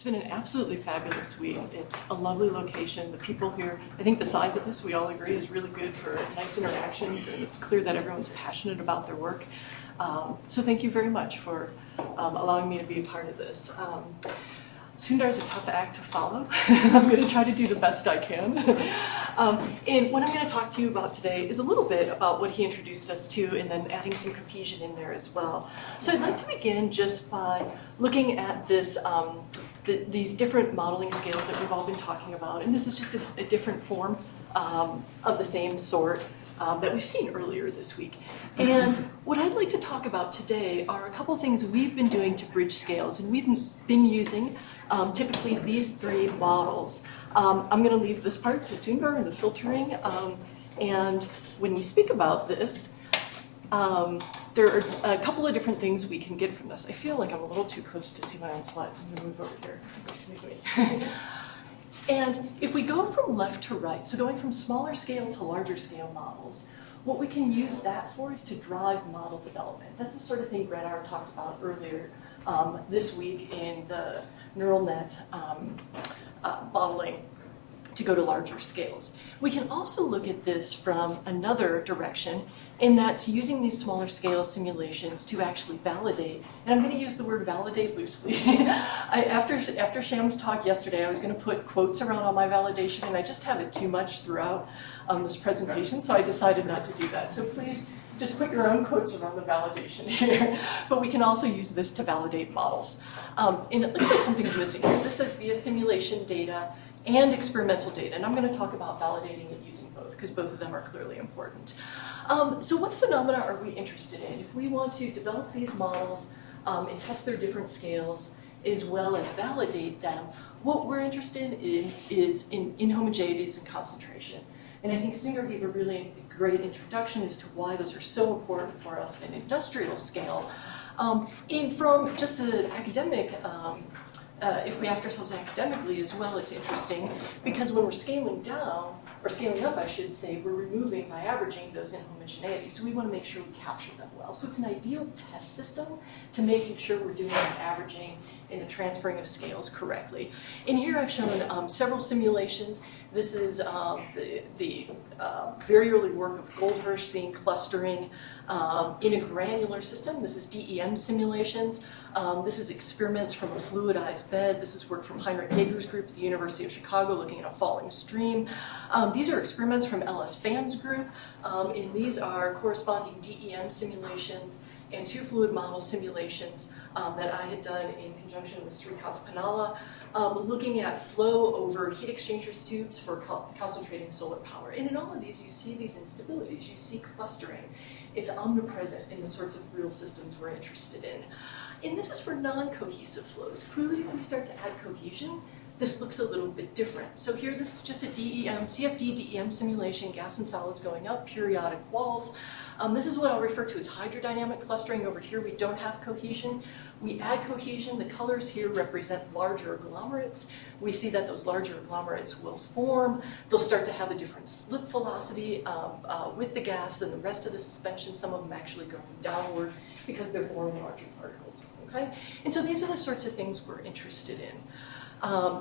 It's been an absolutely fabulous week. It's a lovely location. The people here, I think the size of this, we all agree, is really good for nice interactions, and it's clear that everyone's passionate about their work. So thank you very much for allowing me to be a part of this. Sundar is a tough act to follow. I'm going to try to do the best I can. And what I'm going to talk to you about today is a little bit about what he introduced us to, and then adding some cohesion in there as well. So I'd like to begin just by looking at this, these different modeling scales that we've all been talking about. And this is just a different form of the same sort that we've seen earlier this week. And what I'd like to talk about today are a couple of things we've been doing to bridge scales. And we've been using typically these three models. I'm going to leave this part to Sundar and the filtering. And when we speak about this, there are a couple of different things we can get from this. I feel like I'm a little too close to see my own slides. I'm going to move over here. Excuse me. And if we go from left to right, so going from smaller scale to larger scale models, what we can use that for is to drive model development. That's the sort of thing Hrenya talked about earlier this week in the neural net modeling to go to larger scales. We can also look at this from another direction, and that's using these smaller scale simulations to actually validate. And I'm going to use the word validate loosely. After Sham's talk yesterday, I was going to put quotes around all my validation, and I just have it too much throughout this presentation, so I decided not to do that. So please just put your own quotes around the validation here. But we can also use this to validate models. And it looks like something is missing here. This says via simulation data and experimental data. And I'm going to talk about validating it using both, because both of them are clearly important. So what phenomena are we interested in? If we want to develop these models and test their different scales, as well as validate them, what we're interested in is in inhomogeneities and concentration. And I think Sundar gave a really great introduction as to why those are so important for us in industrial scale. And from just an academic, if we ask ourselves academically as well, it's interesting because when we're scaling down, or scaling up I should say, we're removing by averaging those inhomogeneities. So we want to make sure we capture them well. So it's an ideal test system to making sure we're doing the averaging and the transferring of scales correctly. And here I've shown several simulations. This is the very early work of Goldhirsch seeing clustering in a granular system. This is DEM simulations. This is experiments from a fluidized bed. This is work from Heinrich Jaeger's group at the University of Chicago looking at a falling stream. These are experiments from L.S. Phan's group, and these are corresponding DEM simulations and two fluid model simulations that I had done in conjunction with Srikant Panala, looking at flow over heat exchangers tubes for concentrating solar power. And in all of these, you see these instabilities, you see clustering. It's omnipresent in the sorts of real systems we're interested in. And this is for non-cohesive flows. Clearly, if we start to add cohesion, this looks a little bit different. So here, this is just a CFD DEM simulation, gas and solids going up, periodic walls. This is what I'll refer to as hydrodynamic clustering. Over here, we don't have cohesion. We add cohesion. The colors here represent larger agglomerates. We see that those larger agglomerates will form. They'll start to have a different slip velocity with the gas than the rest of the suspension, some of them actually going downward because they're forming larger particles. Okay? And so these are the sorts of things we're interested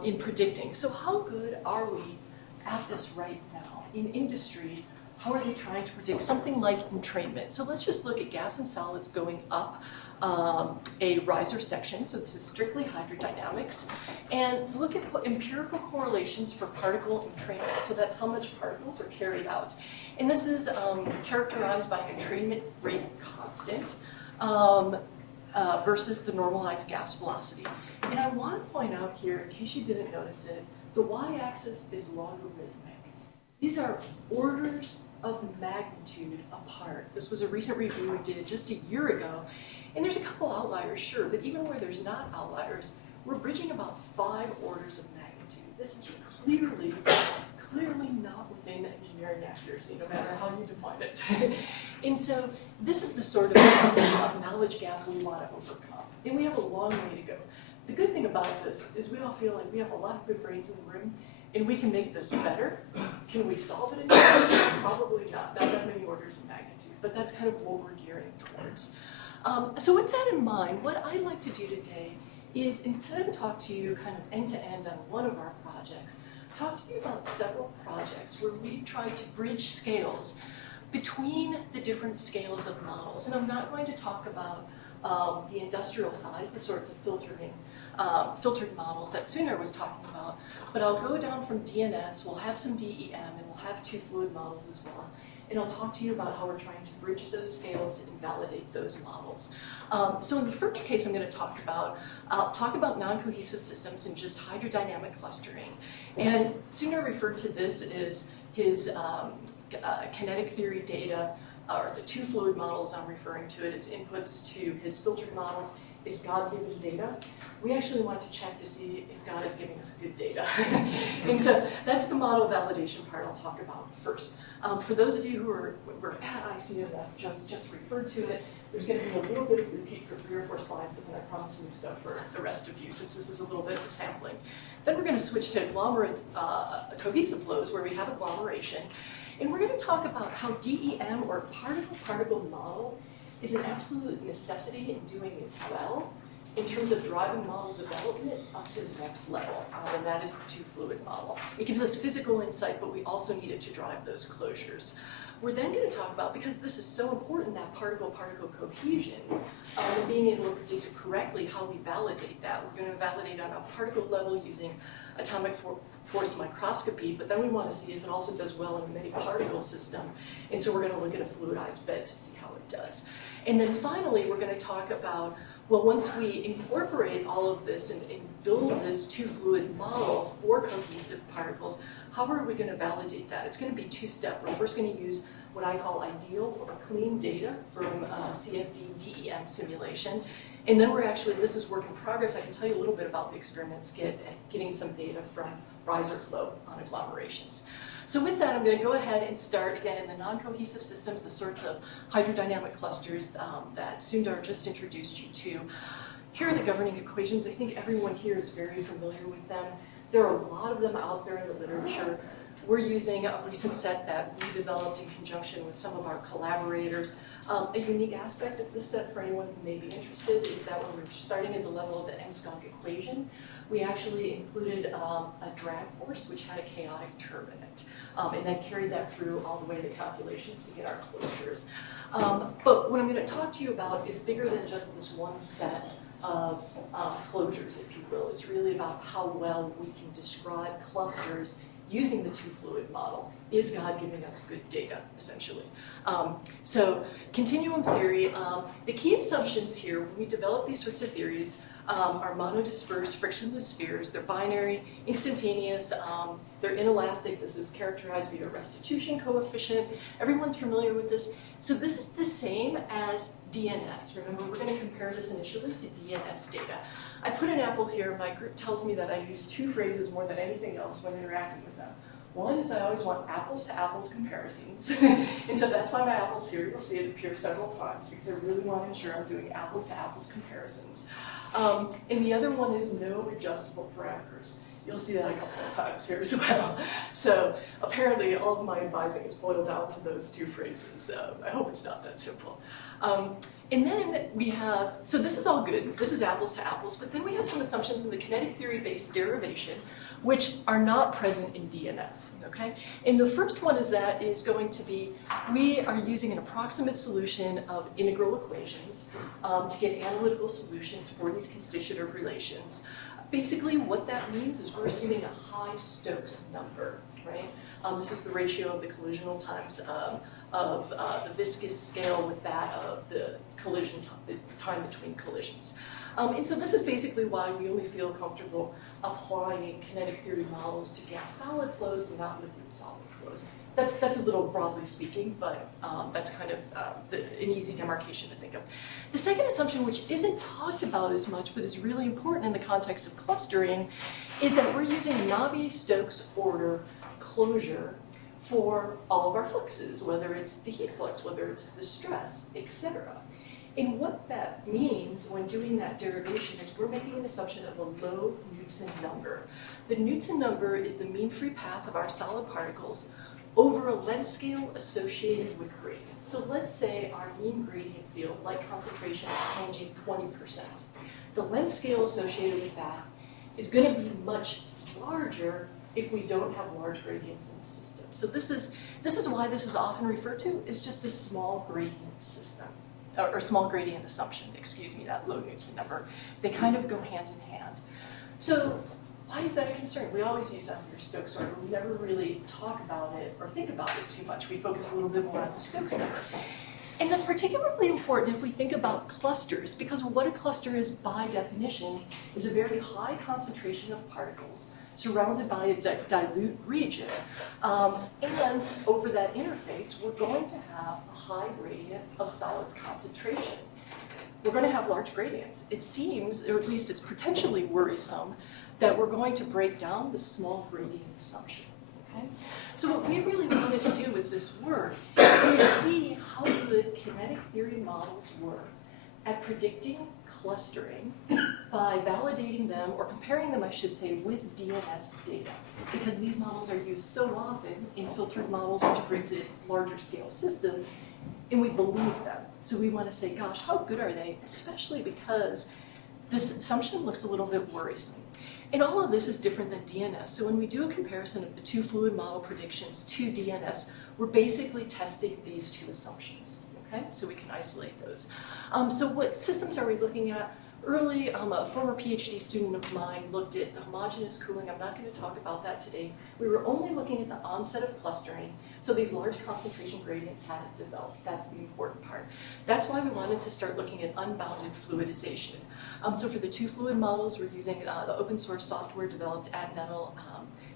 in predicting. So how good are we at this right now? In industry, how are they trying to predict something like entrainment? So let's just look at gas and solids going up a riser section. So this is strictly hydrodynamics. And look at empirical correlations for particle entrainment. So that's how much particles are carried out. And this is characterized by an entrainment rate constant versus the normalized gas velocity. And I want to point out here, in case you didn't notice it, the y-axis is logarithmic. These are orders of magnitude apart. This was a recent review we did just a year ago. And there's a couple outliers, sure, but even where there's not outliers, we're bridging about 5 orders of magnitude. This is clearly not within engineering accuracy, no matter how you define it. And so this is the sort of knowledge gap we want to overcome. And we have a long way to go. The good thing about this is we all feel like we have a lot of good brains in the room, and we can make this better. Can we solve it in Probably not that many orders of magnitude, but that's kind of what we're gearing towards. So with that in mind, what I'd like to do today is instead of talk to you kind of end-to-end on one of our projects, talk to you about several projects where we've tried to bridge scales between the different scales of models. And I'm not going to talk about the industrial size, the sorts of filtered models that Sundar was talking about, but I'll go down from DNS, we'll have some DEM, and we'll have two fluid models as well. And I'll talk to you about how we're trying to bridge those scales and validate those models. So in the first case I'm going to talk about non-cohesive systems and just hydrodynamic clustering. And Sundar referred to this as his kinetic theory data, or the two fluid models I'm referring to it as inputs to his filtered models, is God-given data. We actually want to check to see if God is giving us good data. And so that's the model validation part I'll talk about first. For those of you who were at ICM that just referred to it, there's going to be a little bit of repeat for 3 or 4 slides, but then I promise new stuff for the rest of you, since this is a little bit of a sampling. Then we're going to switch to agglomerate cohesive flows, where we have agglomeration. And we're going to talk about how DEM, or particle-particle model, is an absolute necessity in doing it well in terms of driving model development up to the next level, and that is the two-fluid model. It gives us physical insight, but we also need it to drive those closures. We're then going to talk about, because this is so important, that particle-particle cohesion, and being able to predict correctly how we validate that. We're going to validate on a particle level using atomic force microscopy, but then we want to see if it also does well in a many particle system, and so we're going to look at a fluidized bed to see how it does. And then finally, we're going to talk about, well, once we incorporate all of this and build this two-fluid model for cohesive particles, how are we going to validate that? It's going to be two-step. We're first going to use what I call ideal or clean data from CFD DEM simulation. And then we're actually, this is work in progress. I can tell you a little bit about the experiments getting some data from riser flow on agglomerations. So with that, I'm going to go ahead and start again in the non-cohesive systems, the sorts of hydrodynamic clusters that Sundar just introduced you to. Here are the governing equations. I think everyone here is very familiar with them. There are a lot of them out there in the literature. We're using a recent set that we developed in conjunction with some of our collaborators. A unique aspect of this set for anyone who may be interested is that when we're starting at the level of the Engskog equation, we actually included a drag force which had a chaotic term in it, and then carried that through all the way to calculations to get our closures. But what I'm going to talk to you about is bigger than just this one set of closures, if you will. It's really about how well we can describe clusters using the two-fluid model. Is God giving us good data, essentially? So continuum theory, the key assumptions here when we develop these sorts of theories are monodispersed frictionless spheres. They're binary, instantaneous, they're inelastic. This is characterized via restitution coefficient. Everyone's familiar with this. So this is the same as DNS. Remember, we're going to compare this initially to DNS data. I put an apple here. My group tells me that I use 2 phrases more than anything else when interacting with them. One is I always want apples to apples comparisons. And so that's why my apple's here. You'll see it appear several times because I really want to ensure I'm doing apples to apples comparisons. And the other one is no adjustable parameters. You'll see that a couple of times here as well. So apparently all of my advising is boiled down to those 2 phrases. I hope it's not that simple. And then we have, so this is all good. This is apples to apples, but then we have some assumptions in the kinetic theory-based derivation which are not present in DNS, okay? And the first one is going to be, we are using an approximate solution of integral equations to get analytical solutions for these constitutive relations. Basically, what that means is we're assuming a high Stokes number, right? This is the ratio of the collisional times of the viscous scale with that of the collision the time between collisions. And so this is basically why we only feel comfortable applying kinetic theory models to gas-solid flows and not liquid-solid flows. That's a little broadly speaking, but that's kind of an easy demarcation to think of. The second assumption, which isn't talked about as much, but is really important in the context of clustering, is that we're using Navier-Stokes order closure for all of our fluxes, whether it's the heat flux, whether it's the stress, etc. And what that means when doing that derivation is we're making an assumption of a low Knudsen number. The Knudsen number is the mean free path of our solid particles over a length scale associated with gradient. So let's say our mean gradient field, light concentration, is changing 20%. the length scale associated with that is going to be much larger if we don't have large gradients in the system. So this is why this is often referred to as just a small gradient system, or small gradient assumption, excuse me, that low Knudsen number. They kind of go hand in hand. So why is that a concern? We always use that for Stokes order. We never really talk about it or think about it too much. We focus a little bit more on the Stokes number. And that's particularly important if we think about clusters, because what a cluster is by definition is a very high concentration of particles surrounded by a dilute region. And over that interface, we're going to have a high gradient of solids concentration. We're going to have large gradients. It seems, or at least it's potentially worrisome, that we're going to break down the small gradient assumption. Okay? So what we really wanted to do with this work is see how good kinetic theory models were at predicting clustering by validating them, or comparing them, I should say, with DNS data. Because these models are used so often in filtered models or to predict larger scale systems, and we believe them. So we want to say, gosh, how good are they? Especially because this assumption looks a little bit worrisome. And all of this is different than DNS. So when we do a comparison of the two fluid model predictions to DNS, we're basically testing these two assumptions. Okay, so we can isolate those. So what systems are we looking at? Early, a former PhD student of mine looked at the homogeneous cooling. I'm not going to talk about that today. We were only looking at the onset of clustering, so these large concentration gradients hadn't developed. That's the important part. That's why we wanted to start looking at unbounded fluidization. So for the two fluid models, we're using the open source software developed at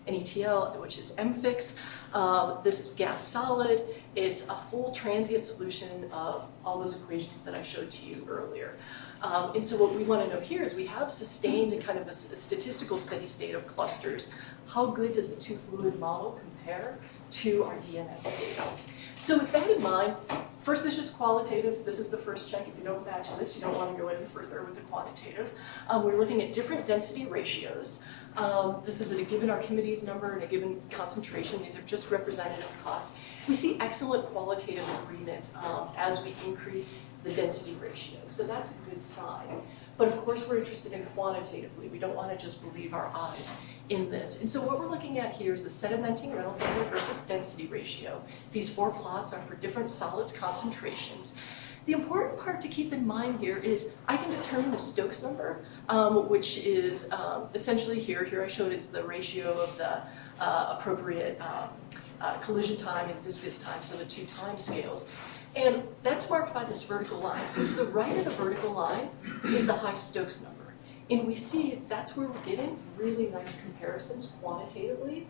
NETL, which is MFIX. This is gas solid. It's a full transient solution of all those equations that I showed to you earlier. And so what we want to know here is we have sustained a kind of a statistical steady state of clusters. How good does the two fluid model compare to our DNS data? So with that in mind, first is just qualitative. This is the first check. If you don't match this, you don't want to go any further with the quantitative. We're looking at different density ratios. This is at a given Archimedes number and a given concentration. These are just representative plots. We see excellent qualitative agreement as we increase the density ratio. So that's a good sign. But of course, we're interested in quantitatively. We don't want to just believe our eyes in this. And so what we're looking at here is the sedimenting Reynolds number versus density ratio. These four plots are for different solids concentrations. The important part to keep in mind here is I can determine the Stokes number, which is essentially here I showed it's the ratio of the appropriate collision time and viscous time, so the two time scales. And that's marked by this vertical line. So to the right of the vertical line is the high Stokes number. And we see that's where we're getting really nice comparisons quantitatively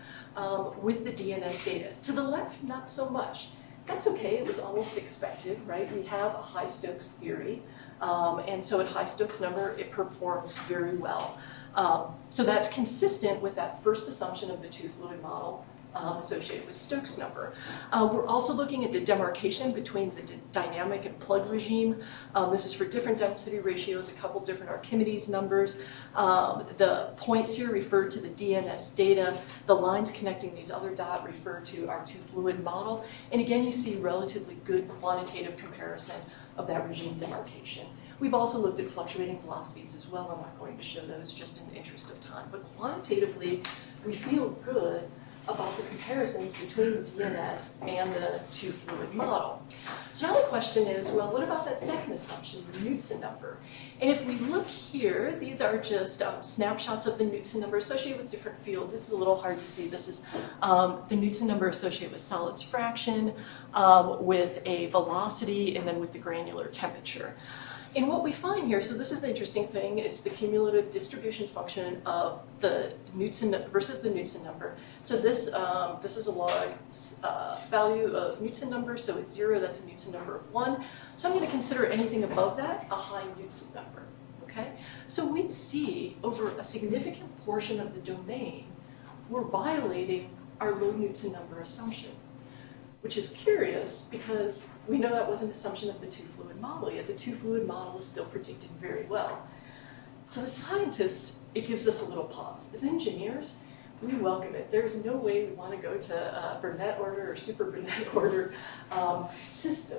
with the DNS data. To the left, not so much. That's okay, it was almost expected, right? We have a high Stokes theory, and so at high Stokes number, it performs very well. So that's consistent with that first assumption of the two fluid model associated with Stokes number. We're also looking at the demarcation between the dynamic and plug regime. This is for different density ratios, a couple different Archimedes numbers. The points here refer to the DNS data. The lines connecting these other dots refer to our two fluid model. And again, you see relatively good quantitative comparison of that regime demarcation. We've also looked at fluctuating velocities as well. I'm not going to show those just in the interest of time. But quantitatively, we feel good about the comparisons between the DNS and the two fluid model. So now the question is, well, what about that second assumption, the Knudsen number? And if we look here, these are just snapshots of the Knudsen number associated with different fields. This is a little hard to see. This is the Knudsen number associated with solids fraction, with a velocity, and then with the granular temperature. And what we find here, so this is the interesting thing, it's the cumulative distribution function of the Knudsen versus the Knudsen number. So this is a log value of Knudsen number, so it's 0, that's a Knudsen number of 1. So I'm going to consider anything above that a high Knudsen number, okay? So we see over a significant portion of the domain, we're violating our low Knudsen number assumption, which is curious because we know that was an assumption of the two fluid model, yet the two fluid model is still predicting very well. So as scientists, it gives us a little pause. As engineers, we welcome it. There's no way we want to go to a Burnett order or super Burnett order system.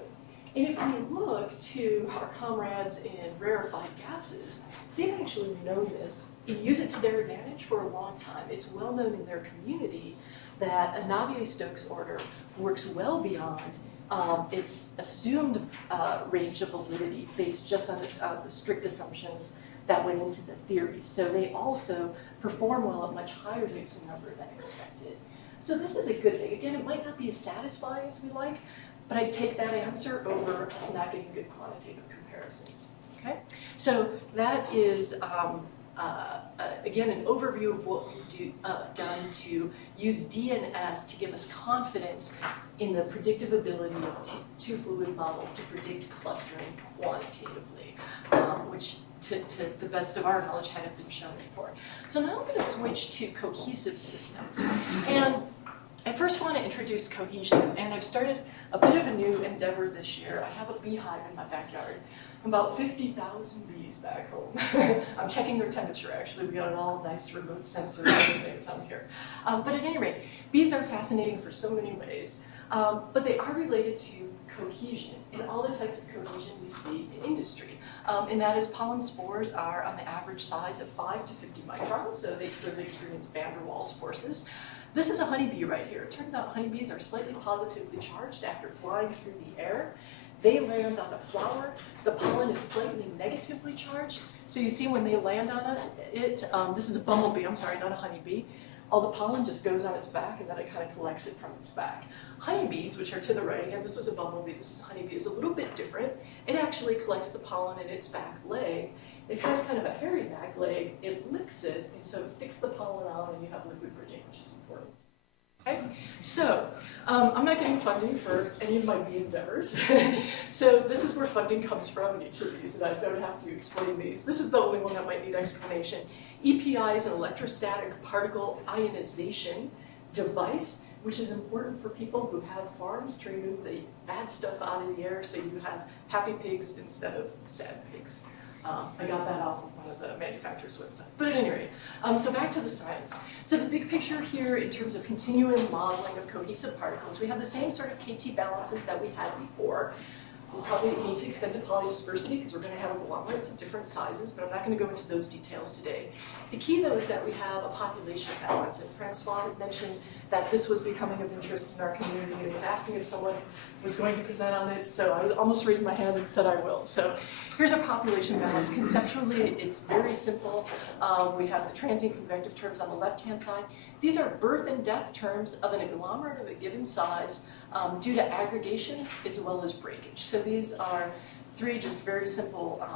And if we look to our comrades in rarefied gases, they've actually known this and use it to their advantage for a long time. It's well known in their community that a Navier-Stokes order works well beyond its assumed range of validity based just on the strict assumptions that went into the theory. So they also perform well at much higher Newton number than expected. So this is a good thing. Again, it might not be as satisfying as we like, but I'd take that answer over us not getting good quantitative comparisons. Okay, so that is again an overview of what we've done to use DNS to give us confidence in the predictive ability of two-fluid model to predict clustering quantitatively, which to the best of our knowledge hadn't been shown before. So now I'm going to switch to cohesive systems. And I first want to introduce cohesion, and I've started a bit of a new endeavor this year. I have a beehive in my backyard, about 50,000 bees back home. I'm checking their temperature, actually. We got an all nice remote sensor and things on here. But at any rate, bees are fascinating for so many ways, but they are related to cohesion and all the types of cohesion we see in industry. And that is pollen spores are on the average size of 5 to 50 microns, so they clearly experience van der Waals forces. This is a honeybee right here. It turns out honeybees are slightly positively charged after flying through the air. They land on a flower. The pollen is slightly negatively charged. So you see when they land on it, this is a bumblebee, I'm sorry, not a honeybee. All the pollen just goes on its back and then it kind of collects it from its back. Honeybees, which are to the right, again, this was a bumblebee, this is a honeybee, is a little bit different. It actually collects the pollen in its back leg. It has kind of a hairy back leg, it licks it, and so it sticks the pollen on and you have liquid bridging, which is important. Okay, so I'm not getting funding for any of my bee endeavors. So this is where funding comes from in each of these, and I don't have to explain these. This is the only one that might need explanation. EPI is an electrostatic particle ionization device, which is important for people who have farms to remove the bad stuff out of the air so you have happy pigs instead of sad pigs. I got that off of one of the manufacturer's websites. But at any rate, so back to the science. So the big picture here in terms of continuum modeling of cohesive particles, we have the same sort of KT balances that we had before. We'll probably need to extend to polydispersity because we're going to have agglomerates of different sizes, but I'm not going to go into those details today. The key, though, is that we have a population balance, and Francois had mentioned that this was becoming of interest in our community and was asking if someone was going to present on it, so I almost raised my hand and said I will. So here's our population balance. Conceptually, it's very simple. We have the transient convective terms on the left-hand side. These are birth and death terms of an agglomerate of a given size due to aggregation as well as breakage. So these are three just very simple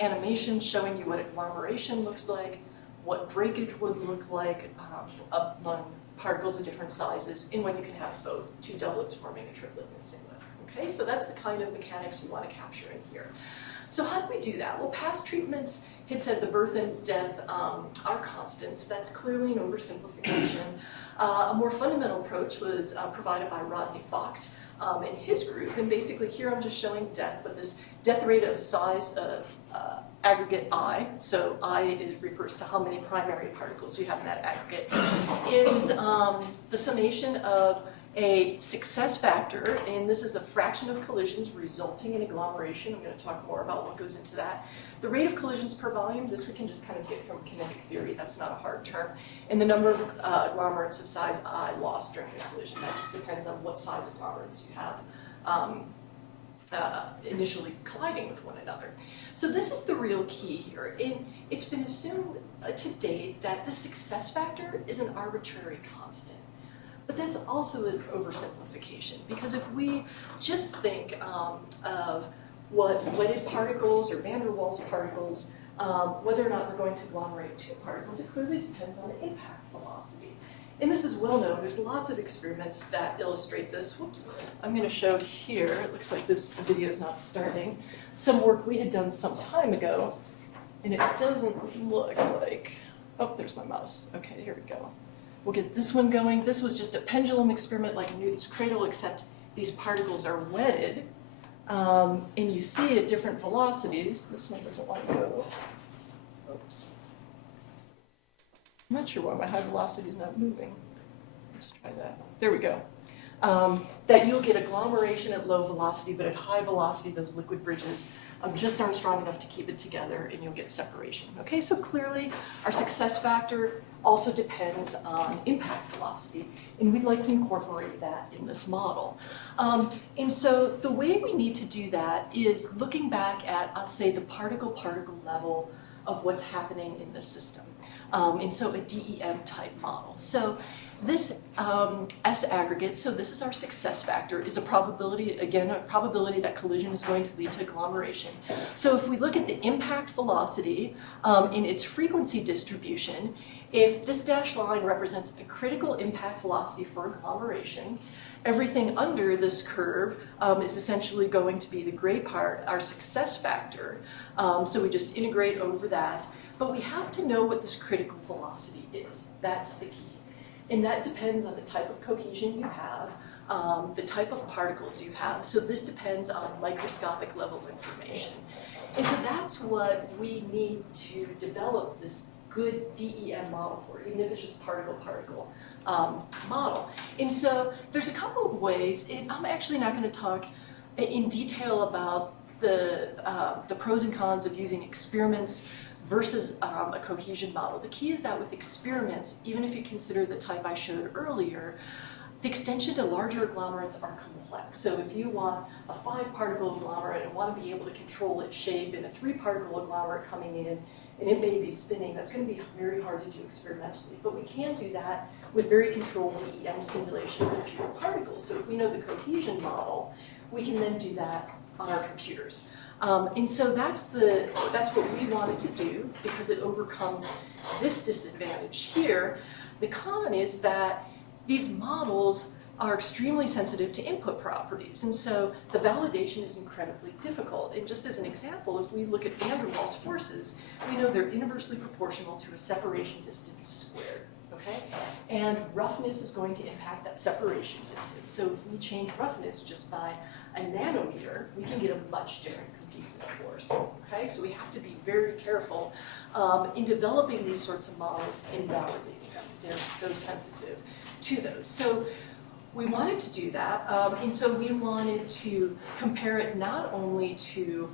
animations showing you what agglomeration looks like, what breakage would look like among particles of different sizes, and when you can have both, two doublets forming a triplet and a singlet. Okay, so that's the kind of mechanics you want to capture in here. So how do we do that? Well, past treatments had said the birth and death are constants. That's clearly an oversimplification. A more fundamental approach was provided by Rodney Fox and his group, and basically here I'm just showing death, but this death rate of size of aggregate I, so I refers to how many primary particles you have in that aggregate, is the summation of a success factor, and this is a fraction of collisions resulting in agglomeration. I'm going to talk more about what goes into that. The rate of collisions per volume, this we can just kind of get from kinetic theory, that's not a hard term. And the number of agglomerates of size I lost during a collision, that just depends on what size agglomerates you have initially colliding with one another. So this is the real key here. It's been assumed to date that the success factor is an arbitrary constant. But that's also an oversimplification, because if we just think of what wetted particles or van der Waals particles, whether or not they're going to agglomerate two particles, it clearly depends on the impact velocity. And this is well known. There's lots of experiments that illustrate this. Whoops, I'm going to show here. It looks like this video is not starting. Some work we had done some time ago, and it doesn't look like, oh, there's my mouse. Okay, here we go. We'll get this one going. This was just a pendulum experiment like Newton's cradle, except these particles are wetted. And you see at different velocities. This one doesn't want to go. Oops. I'm not sure why my high velocity is not moving. Let's try that. There we go. that you'll get agglomeration at low velocity, but at high velocity, those liquid bridges just aren't strong enough to keep it together, and you'll get separation. Okay, so clearly our success factor also depends on impact velocity, and we'd like to incorporate that in this model. And so the way we need to do that is looking back at, I'll say, the particle-particle level of what's happening in the system. And so a DEM type model. So this S aggregate, so this is our success factor, is a probability, again, a probability that collision is going to lead to agglomeration. So if we look at the impact velocity in its frequency distribution, if this dashed line represents a critical impact velocity for agglomeration, everything under this curve is essentially going to be the gray part, our success factor. So we just integrate over that. But we have to know what this critical velocity is. That's the key. And that depends on the type of cohesion you have, the type of particles you have. So this depends on microscopic level information. And so that's what we need to develop this good DEM model for, even if it's just particle-particle model. And so there's a couple of ways, and I'm actually not going to talk in detail about the pros and cons of using experiments versus a cohesion model. The key is that with experiments, even if you consider the type I showed earlier, the extension to larger agglomerates are complex. So if you want a 5-particle agglomerate and want to be able to control its shape, and a 3-particle agglomerate coming in, and it may be spinning, that's going to be very hard to do experimentally. But we can do that with very controlled DEM simulations of fewer particles. So if we know the cohesion model, we can then do that on our computers. And so that's what we wanted to do, because it overcomes this disadvantage here. The con is that these models are extremely sensitive to input properties, and so the validation is incredibly difficult. And just as an example, if we look at van der Waals forces, we know they're inversely proportional to a separation distance squared. Okay? And roughness is going to impact that separation distance. So if we change roughness just by a nanometer, we can get a much different cohesive force. Okay? So we have to be very careful in developing these sorts of models and validating them, because they're so sensitive to those. So we wanted to do that, and so we wanted to compare it not only to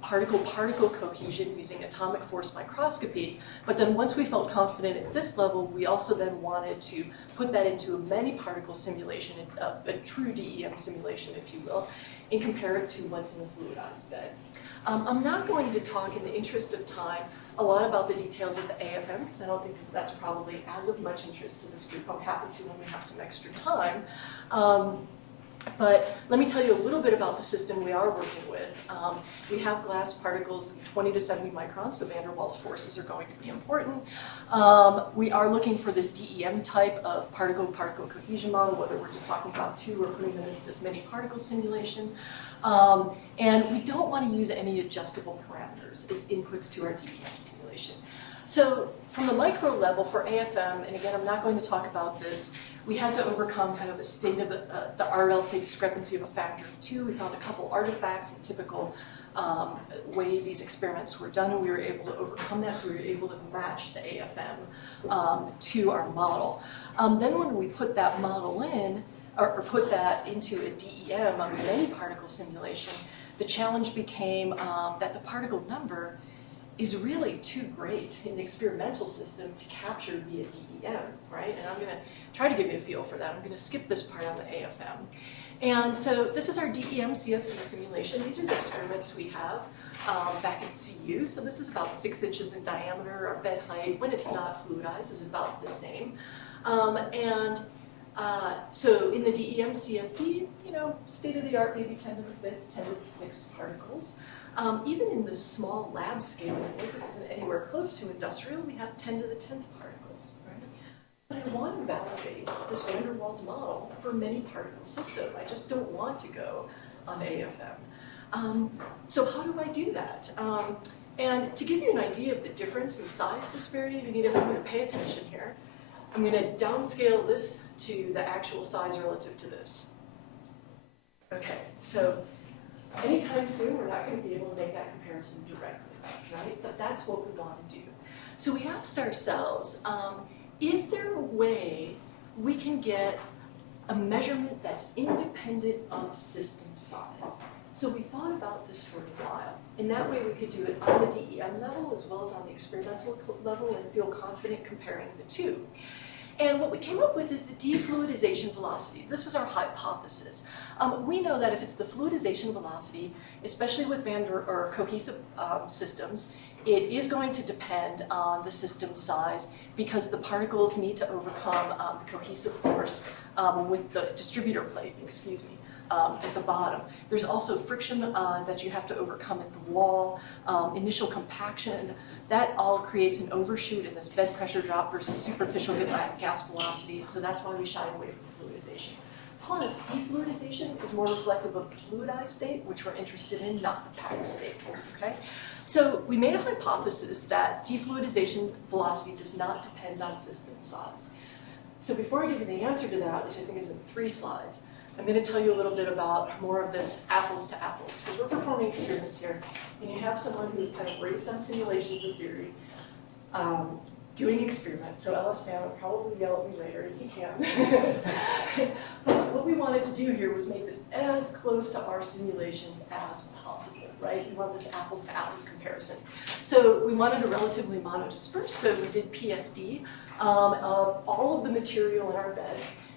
particle-particle cohesion using atomic force microscopy, but then once we felt confident at this level, we also then wanted to put that into a many-particle simulation, a true DEM simulation, if you will, and compare it to what's in the fluidized bed. I'm not going to talk, in the interest of time, a lot about the details of the AFM, because I don't think that's probably as of much interest to this group. I'm happy to when we have some extra time. But let me tell you a little bit about the system we are working with. We have glass particles in 20 to 70 microns, so van der Waals forces are going to be important. We are looking for this DEM type of particle-particle cohesion model, whether we're just talking about 2 or putting them into this many-particle simulation. And we don't want to use any adjustable parameters as inputs to our DEM simulation. So from the micro level for AFM, and again, I'm not going to talk about this, we had to overcome kind of a state of the RLC discrepancy of a factor of 2. We found a couple artifacts in typical way these experiments were done, and we were able to overcome that, so we were able to match the AFM to our model. Then when we put that model in, or put that into a DEM, a many particle simulation, the challenge became that the particle number is really too great in the experimental system to capture via DEM, right? And I'm going to try to give you a feel for that. I'm going to skip this part on the AFM. And so this is our DEM CFD simulation. These are the experiments we have back in CU. So this is about 6 inches in diameter. Our bed height, when it's not fluidized, is about the same. So in the DEM CFD, you know, state of the art, maybe 10 to the 5th, 10 to the 6th particles. Even in the small lab scale, I think this isn't anywhere close to industrial, we have 10 to the 10th particles, right? But I want to validate this van der Waals model for a many particle system. I just don't want to go on AFM. So how do I do that? And to give you an idea of the difference in size disparity, you need everyone to pay attention here. I'm going to downscale this to the actual size relative to this. Okay, so anytime soon, we're not going to be able to make that comparison directly, right? But that's what we want to do. So we asked ourselves, is there a way we can get a measurement that's independent of system size. So we thought about this for a while. In that way, we could do it on the DEM level as well as on the experimental level and feel confident comparing the two. And what we came up with is the defluidization velocity. This was our hypothesis. We know that if it's the fluidization velocity, especially with cohesive systems, it is going to depend on the system size because the particles need to overcome the cohesive force with the distributor plate, at the bottom. There's also friction that you have to overcome at the wall, initial compaction. That all creates an overshoot in this bed pressure drop versus superficial gas velocity, and so that's why we shied away from fluidization. Plus, defluidization is more reflective of the fluidized state, which we're interested in, not the packed state, okay? So we made a hypothesis that defluidization velocity does not depend on system size. So before I give you the answer to that, which I think is in 3 slides, I'm going to tell you a little bit about more of this apples to apples, because we're performing experiments here, and you have someone who's kind of raised on simulations and theory, doing experiments. So LS Fan will probably yell at me later, he can. But what we wanted to do here was make this as close to our simulations as possible, right? We want this apples to apples comparison. So we wanted a relatively monodispersed, so we did PSD of all of the material in our bed.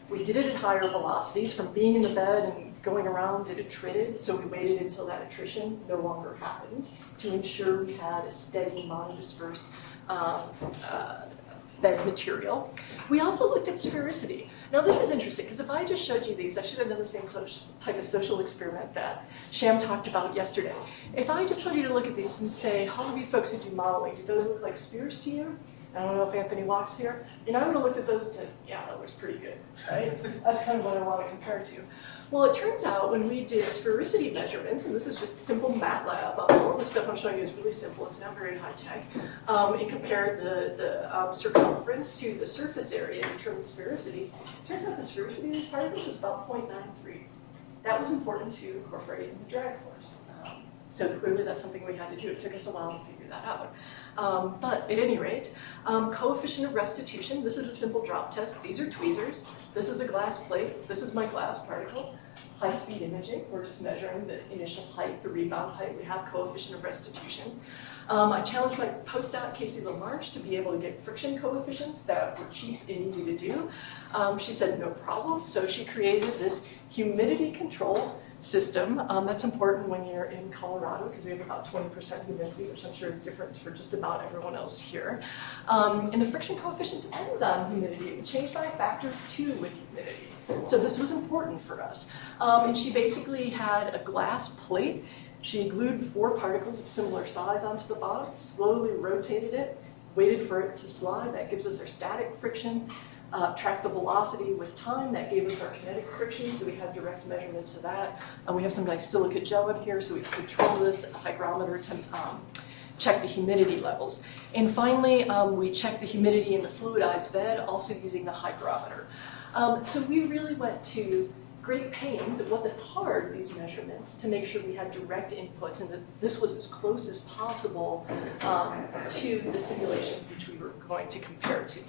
We did it at higher velocities, from being in the bed and going around, it attrited, so we waited until that attrition no longer happened to ensure we had a steady monodisperse bed material. We also looked at sphericity. Now this is interesting, because if I just showed you these, I should have done the same type of social experiment that Sham talked about yesterday. If I just told you to look at these and say, all of you folks who do modeling, do those look like spheres to you? I don't know if Anthony walks here. You know, I would have looked at those and said, yeah, that looks pretty good, right? That's kind of what I want to compare to. Well, it turns out when we did sphericity measurements, and this is just simple MATLAB, all the stuff I'm showing you is really simple, it's not very high tech. It compared the circumference to the surface area and determined sphericity. It turns out the sphericity of these particles is about 0.93. That was important to incorporate in the drag force. So clearly that's something we had to do. It took us a while to figure that out. But at any rate, coefficient of restitution, this is a simple drop test. These are tweezers. This is a glass plate. This is my glass particle. High-speed imaging, we're just measuring the initial height, the rebound height. We have coefficient of restitution. I challenged my postdoc, Casey Lamarche, to be able to get friction coefficients that were cheap and easy to do. She said no problem, so she created this humidity-controlled system. That's important when you're in Colorado because we have about 20% humidity, which I'm sure is different for just about everyone else here. And the friction coefficient depends on humidity. It changed by a factor of 2 with humidity. So this was important for us. And she basically had a glass plate. She glued 4 particles of similar size onto the bottom, slowly rotated it, waited for it to slide. That gives us our static friction. Tracked the velocity with time. That gave us our kinetic friction, so we have direct measurements of that. We have some nice silicate gel in here, so we can control this hygrometer to check the humidity levels. And finally, we checked the humidity in the fluidized bed, also using the hygrometer. So we really went to great pains. It wasn't hard, these measurements, to make sure we had direct inputs and that this was as close as possible to the simulations which we were going to compare to.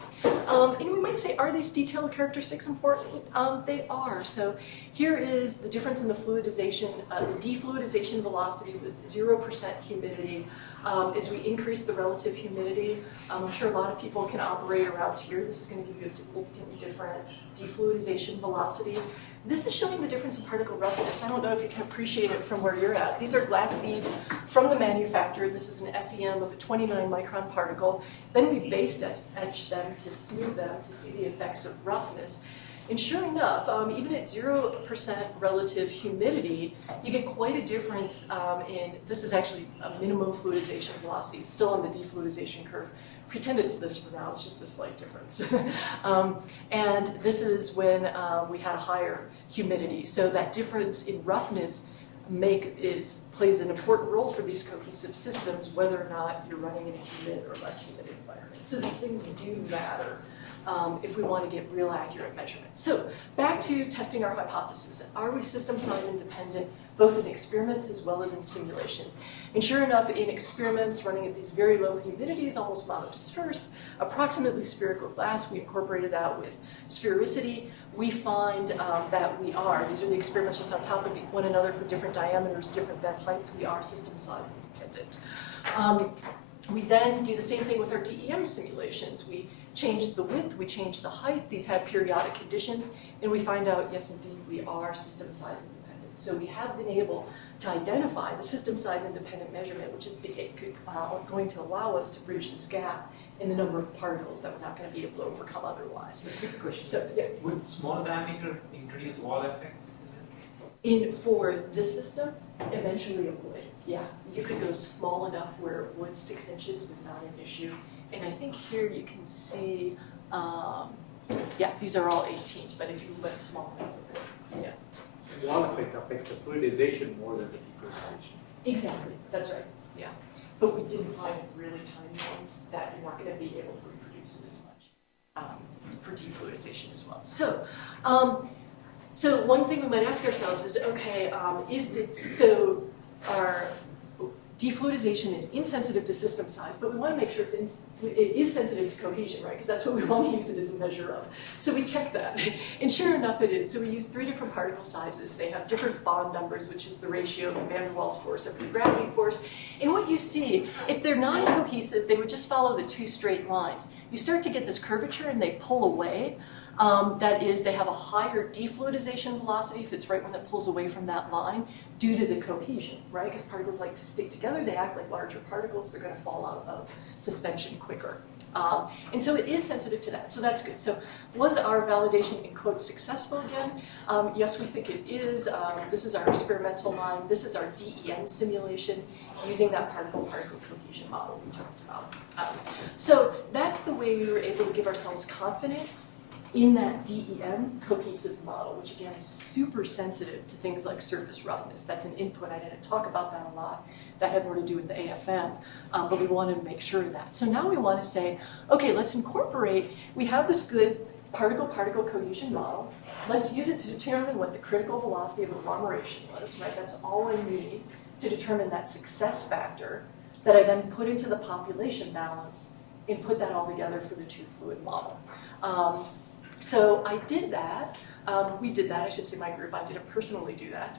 And we might say, are these detailed characteristics important? They are. So here is the difference in the fluidization, the defluidization velocity with 0% humidity. As we increase the relative humidity, I'm sure a lot of people can operate around here. This is going to give you a significantly different defluidization velocity. This is showing the difference in particle roughness. I don't know if you can appreciate it from where you're at. These are glass beads from the manufacturer. This is an SEM of a 29 micron particle. Then we base etch them to smooth them to see the effects of roughness. And sure enough, even at 0% relative humidity, you get quite a difference in, this is actually a minimum fluidization velocity. It's still on the defluidization curve. Pretend it's this for now, it's just a slight difference. And this is when we had a higher humidity. So that difference in roughness plays an important role for these cohesive systems, whether or not you're running in a humid or less humid environment. So these things do matter if we want to get real accurate measurement. So back to testing our hypothesis. Are we system size independent both in experiments as well as in simulations. And sure enough, in experiments running at these very low humidities, almost monodisperse, approximately spherical glass, we incorporated that with sphericity. We find that we are, these are the experiments just on top of one another for different diameters, different bed heights, we are system size independent. We then do the same thing with our DEM simulations. We change the width, we change the height, these have periodic conditions, and we find out, yes, indeed, we are system size independent. So we have been able to identify the system size independent measurement, which is going to allow us to bridge this gap in the number of particles that we're not going to be able to overcome otherwise. A quick question. So, yeah. Would small diameter introduce wall effects in this case? For this system, eventually it would. Yeah, you could go small enough where it would 6 inches was not an issue. And I think here you can see, yeah, these are all 18, but if you went small enough, yeah. The wall effect affects the fluidization more than the defluidization. Exactly, that's right, yeah. But we didn't find really tiny ones that you're not going to be able to reproduce it as much for defluidization as well. So, so one thing we might ask ourselves is, okay, so our defluidization is insensitive to system size, but we want to make sure it is sensitive to cohesion, right? Because that's what we want to use it as a measure of. So we check that, and sure enough it is. So we use 3 different particle sizes. They have different bond numbers, which is the ratio of van der Waals force over the gravity force. And what you see, if they're non-cohesive, they would just follow the 2 straight lines. You start to get this curvature and they pull away. That is, they have a higher defluidization velocity if it's right when it pulls away from that line due to the cohesion, right? Because particles like to stick together, they act like larger particles, they're going to fall out of suspension quicker. And so it is sensitive to that, so that's good. So was our validation in quotes successful again? Yes, we think it is. This is our experimental line. This is our DEM simulation using that particle-particle cohesion model we talked about. So that's the way we were able to give ourselves confidence in that DEM cohesive model, which again is super sensitive to things like surface roughness. That's an input. I didn't talk about that a lot. That had more to do with the AFM, but we wanted to make sure of that. So now we want to say, okay, let's incorporate, we have this good particle-particle cohesion model. Let's use it to determine what the critical velocity of agglomeration was, right? That's all I need to determine that success factor that I then put into the population balance and put that all together for the 2-fluid model. So I did that. We did that, I should say my group, I didn't personally do that.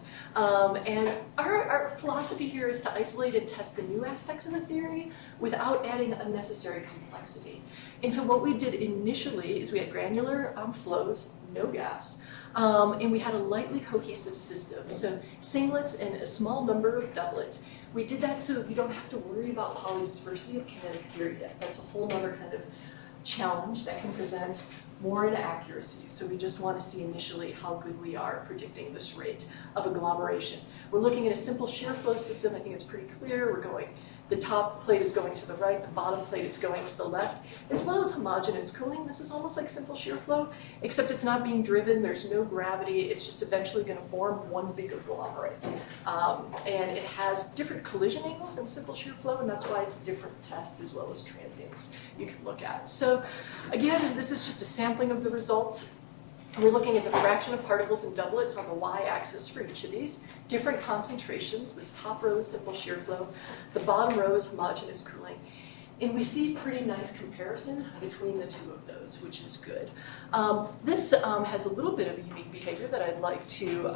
And our philosophy here is to isolate and test the new aspects of the theory without adding unnecessary complexity. And so what we did initially is we had granular flows, no gas, and we had a lightly cohesive system. So singlets and a small number of doublets. We did that so we don't have to worry about polydispersity of kinetic theory yet. That's a whole other kind of challenge that can present more inaccuracy. So we just want to see initially how good we are at predicting this rate of agglomeration. We're looking at a simple shear flow system. I think it's pretty clear. We're going, the top plate is going to the right, the bottom plate is going to the left, as well as homogeneous cooling. This is almost like simple shear flow, except it's not being driven. There's no gravity. It's just eventually going to form one big agglomerate. And it has different collision angles in simple shear flow, and that's why it's a different test as well as transients you can look at. So again, this is just a sampling of the results. We're looking at the fraction of particles and doublets on the y-axis for each of these. Different concentrations. This top row is simple shear flow. The bottom row is homogeneous cooling. And we see pretty nice comparison between the 2 of those, which is good. This has a little bit of a unique behavior that I'd like to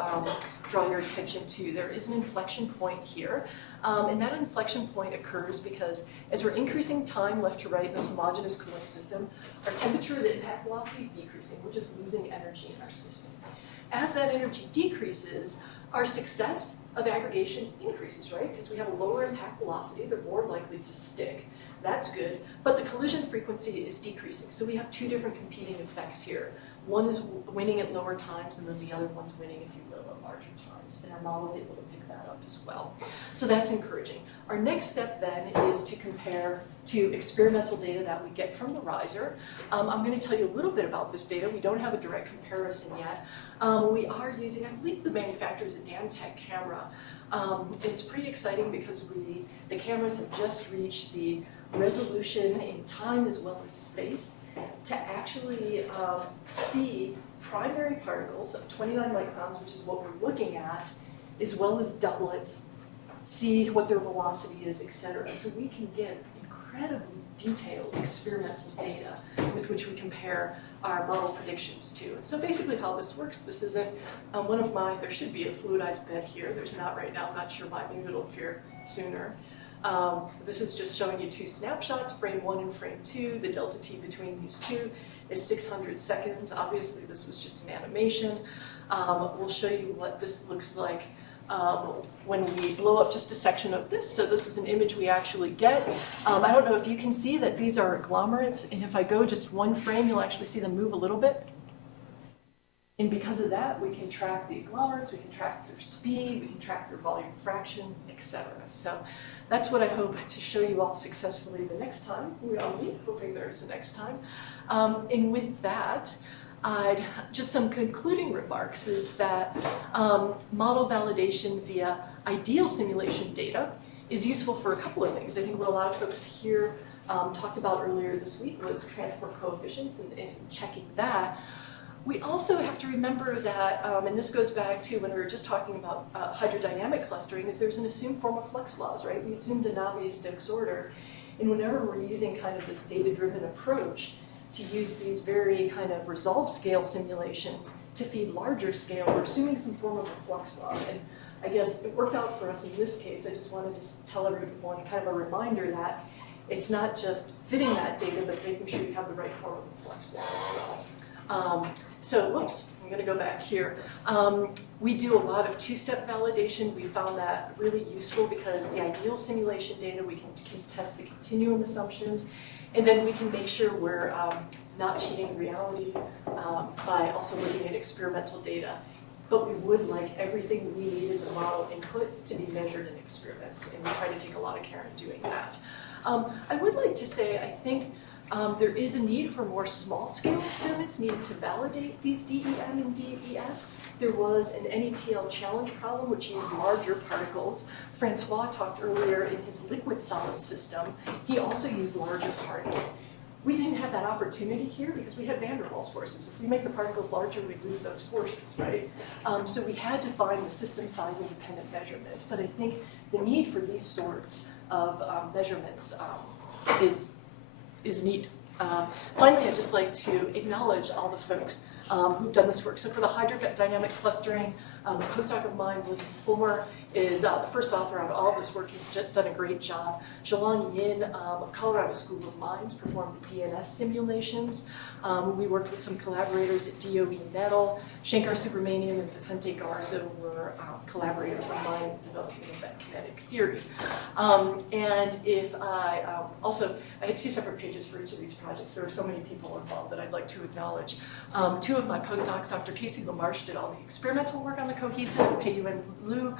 draw your attention to. There is an inflection point here. And that inflection point occurs because as we're increasing time left to right in this homogeneous cooling system, our temperature of the impact velocity is decreasing. We're just losing energy in our system. As that energy decreases, our success of aggregation increases, right? Because we have a lower impact velocity, they're more likely to stick. That's good, but the collision frequency is decreasing. So we have 2 different competing effects here. One is winning at lower times, and then the other one's winning, if you will, at larger times. And our model is able to pick that up as well. So that's encouraging. Our next step then is to compare to experimental data that we get from the riser. I'm going to tell you a little bit about this data. We don't have a direct comparison yet. We are using, I believe the manufacturer is a Damtech camera. It's pretty exciting because the cameras have just reached the resolution in time as well as space to actually see primary particles of 29 microns, which is what we're looking at, as well as doublets, see what their velocity is, etc. So we can get incredibly detailed experimental data with which we compare our model predictions to. And so basically how this works, this isn't one of my, there should be a fluidized bed here. There's not right now, I'm not sure why, maybe it'll appear sooner. This is just showing you two snapshots, frame 1 and frame 2. The delta t between these two is 600 seconds. Obviously this was just an animation. We'll show you what this looks like when we blow up just a section of this. So this is an image we actually get. I don't know if you can see that these are agglomerates, and if I go just one frame, you'll actually see them move a little bit. And because of that, we can track the agglomerates, we can track their speed, we can track their volume fraction, etc. So that's what I hope to show you all successfully the next time we all meet, hoping there is a next time. And with that, just some concluding remarks is that model validation via ideal simulation data is useful for a couple of things. I think what a lot of folks here talked about earlier this week was transport coefficients and checking that. We also have to remember that, and this goes back to when we were just talking about hydrodynamic clustering, is there's an assumed form of flux laws, right? We assumed a Navier-Stokes order, and whenever we're using kind of this data-driven approach, to use these very kind of resolved scale simulations to feed larger scale, we're assuming some form of a flux law. And I guess it worked out for us in this case. I just wanted to tell everyone kind of a reminder that it's not just fitting that data, but making sure you have the right form of a flux law as well. So, whoops, I'm gonna go back here. We do a lot of two-step validation. We found that really useful because the ideal simulation data, we can test the continuum assumptions, and then we can make sure we're not cheating reality by also looking at experimental data. But we would like everything we need as a model input to be measured in experiments, and we try to take a lot of care in doing that. I would like to say, I think there is a need for more small-scale experiments needed to validate these DEM and DES. There was an NETL challenge problem which used larger particles. Francois talked earlier in his liquid-solid system. He also used larger particles. We didn't have that opportunity here because we had van der Waals forces. If we make the particles larger, we lose those forces, right? So we had to find the system size independent measurement. But I think the need for these sorts of measurements is neat. Finally, I'd just like to acknowledge all the folks who've done this work. So for the hydrodynamic clustering, a postdoc of mine, William Fuller, is the first author of all of this work. He's just done a great job. Xiaolan Yin of Colorado School of Mines performed the DNS simulations. We worked with some collaborators at DOE Nettle. Shankar Subramanian and Vicente Garza were collaborators of mine developing that kinetic theory. And if I had two separate pages for each of these projects. There were so many people involved that I'd like to acknowledge. Two of my postdocs, Dr. Casey LaMarche, did all the experimental work on the cohesive. Pei-Yuen Liu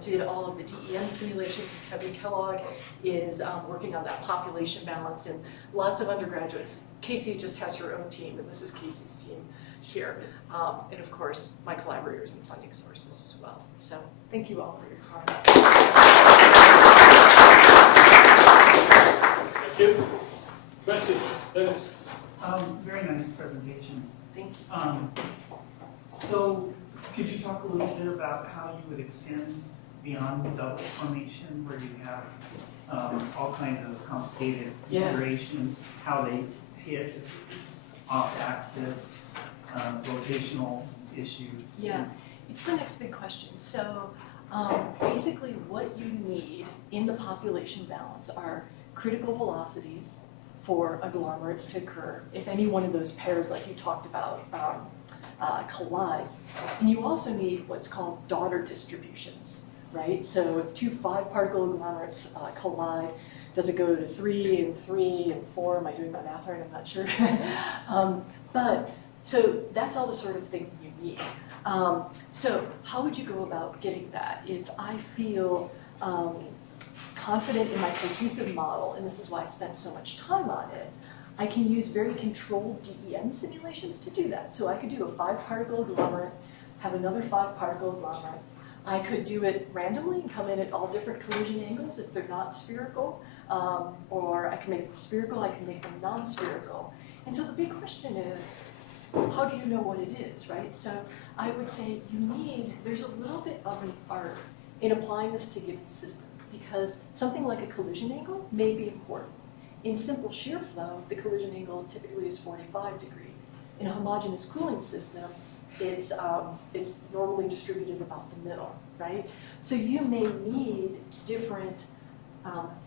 did all of the DEM simulations, and Kevin Kellogg is working on that population balance, and lots of undergraduates. Casey just has her own team, and this is Casey's team here. And of course, my collaborators and funding sources as well. So thank you all for your time. Thank you. Questions? Dennis? Very nice presentation. Thank you. So could you talk a little bit about how you would extend beyond the double formation where you have all kinds of complicated configurations, how they hit off-axis, rotational issues? Yeah, it's the next big question. So basically what you need in the population balance are critical velocities for agglomerates to occur if any one of those pairs, like you talked about, collides. And you also need what's called daughter distributions, right? So if two 5-particle agglomerates collide, does it go to 3 and 3 and 4? Am I doing my math right? I'm not sure. So that's all the sort of thing you need. So how would you go about getting that? If I feel confident in my cohesive model, and this is why I spent so much time on it, I can use very controlled DEM simulations to do that. So I could do a 5-particle agglomerate, have another 5-particle agglomerate. I could do it randomly and come in at all different collision angles if they're not spherical, or I can make them spherical, I can make them non-spherical. And so the big question is, how do you know what it is, right? So I would say there's a little bit of an art in applying this to given system, because something like a collision angle may be important. In simple shear flow, the collision angle typically is 45 degrees. In a homogeneous cooling system, it's normally distributed about the middle, right? So you may need different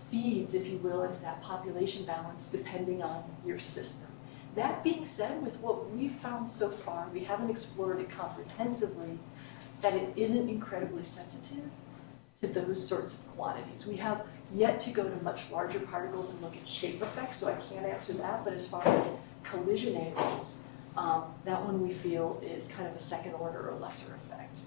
feeds, if you will, into that population balance depending on your system. That being said, with what we've found so far, we haven't explored it comprehensively, that it isn't incredibly sensitive to those sorts of quantities. We have yet to go to much larger particles and look at shape effects, so I can't answer that, but as far as collision angles, that one we feel is kind of a second order or lesser effect.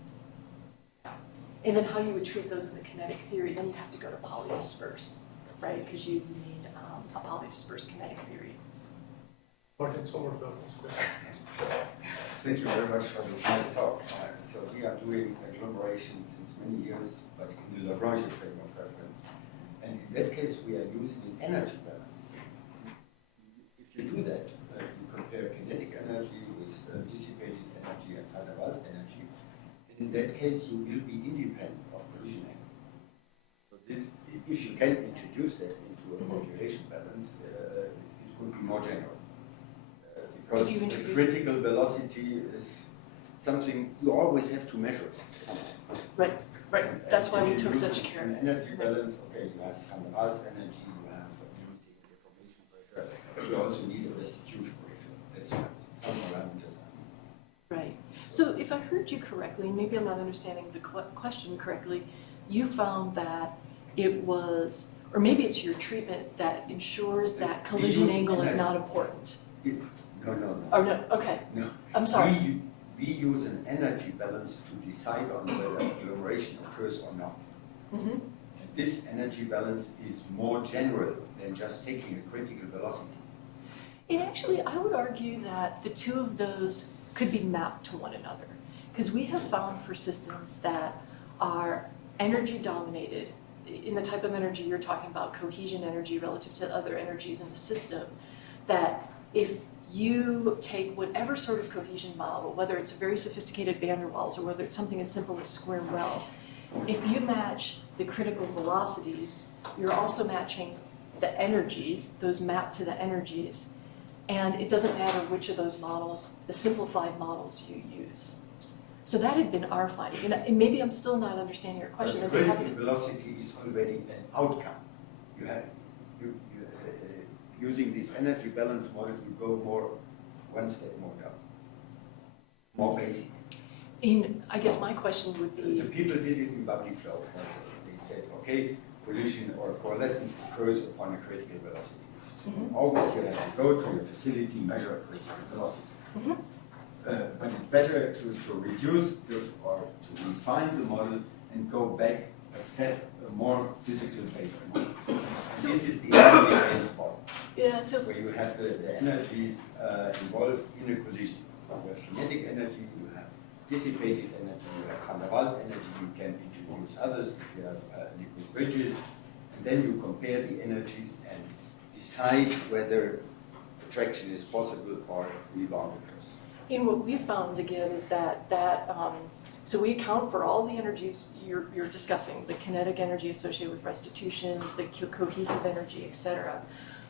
And then how you would treat those in the kinetic theory, then you have to go to polydisperse, right? Because you need a polydisperse kinetic theory. Martin Sommerfeld has a question. Thank you very much for this nice talk. So we are doing agglomeration since many years, but in the Lagrangian frame of reference. And in that case, we are using an energy balance. If you do that, you compare kinetic energy with dissipated energy and van der Waals energy. And in that case, you will be independent of collision angle. So if you can introduce that into a population balance, it could be more general. Because the critical velocity is something you always have to measure. Right, right. That's why we took such care. An energy balance, okay, you have van der Waals energy, you have limiting deformation pressure, but you also need a restitution ratio. That's some parameters. Right. So if I heard you correctly, and maybe I'm not understanding the question correctly, you found that it was, or maybe it's your treatment that ensures that collision angle is not important. No. Or no, okay. No. I'm sorry. We use an energy balance to decide on whether agglomeration occurs or not. Mm-hmm. And this energy balance is more general than just taking a critical velocity. And actually, I would argue that the two of those could be mapped to one another. Because we have found for systems that are energy dominated, in the type of energy you're talking about, cohesion energy relative to other energies in the system, that if you take whatever sort of cohesion model, whether it's a very sophisticated van der Waals or whether it's something as simple as square well, if you match the critical velocities, you're also matching the energies, those map to the energies, and it doesn't matter which of those models, the simplified models you use. So that had been our finding, and maybe I'm still not understanding your question. But the critical velocity is already an outcome. You have using this energy balance model, you go one step more down, more basic. I guess my question would be... The people did it in bubbly flow. They said, okay, collision or coalescence occurs upon a critical velocity. Mm-hmm. Always you have to go to your facility, measure a critical velocity. Mm-hmm. But it's better to reduce or to refine the model and go back a step, a more physical based model. So, this is the energy based model. Yeah, so Where you have the energies involved in a collision. You have kinetic energy, you have dissipated energy, you have van der Waals energy, you can introduce others if you have liquid bridges, and then you compare the energies and decide whether attraction is possible or rebound occurs. And what we found again is that so we account for all the energies you're discussing, the kinetic energy associated with restitution, the cohesive energy, etc.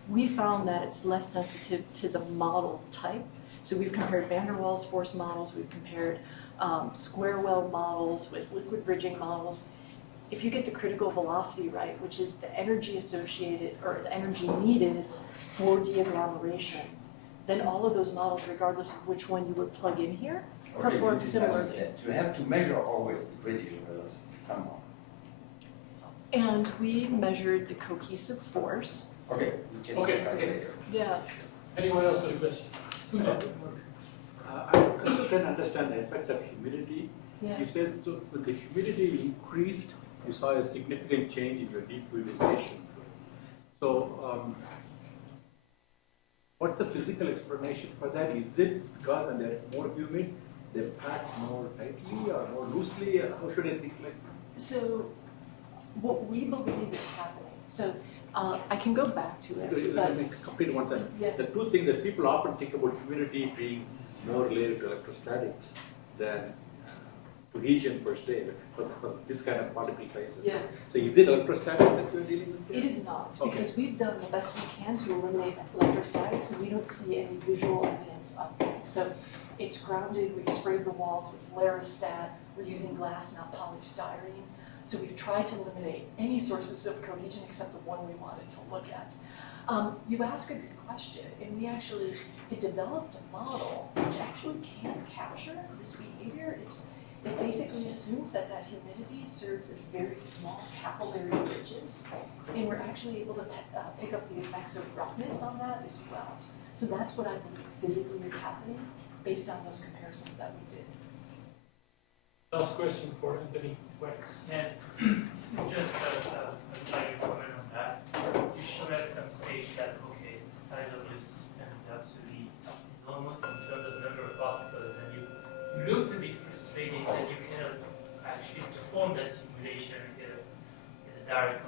We found that it's less sensitive to the model type. So we've compared van der Waals force models, we've compared square well models with liquid bridging models. If you get the critical velocity right, which is the energy associated or the energy needed for de-agglomeration, then all of those models, regardless of which one you would plug in here, perform similarly. You have to measure always the critical velocity somehow. And we measured the cohesive force. Okay, we can Okay, discuss okay. later. Yeah. Anyone else with a question? I also can understand the effect of humidity. Yeah. You said so when the humidity increased, you saw a significant change in your defluidization. So, what's the physical explanation for that? Is it because when they're more humid, they pack more tightly or more loosely? How should I think like that? So what we believe is happening, so I can go back to it, but Let me complete one thing. Yeah. The two things that people often think about humidity being more related to electrostatics than cohesion per se, for this kind of particle sizes. Yeah. So is it electrostatics that you're dealing with It here? is not, Okay. because we've done the best we can to eliminate electrostatics, and we don't see any visual evidence of it. So it's grounded, we've sprayed the walls with Larostat, we're using glass, not polystyrene. So we've tried to eliminate any sources of cohesion except the one we wanted to look at. You ask a good question, and it developed a model which actually can capture this behavior. It basically assumes that humidity serves as very small capillary ridges, and we're actually able to pick up the effects of roughness on that as well. So that's what I believe physically is happening based on those comparisons that we did. Last question for Anthony Wax. Yeah, just like a comment on that. You showed at some stage that, okay, the size of the system is absolutely enormous in terms of number of particles, and you looked a bit frustrated that you cannot actually perform that simulation in a direct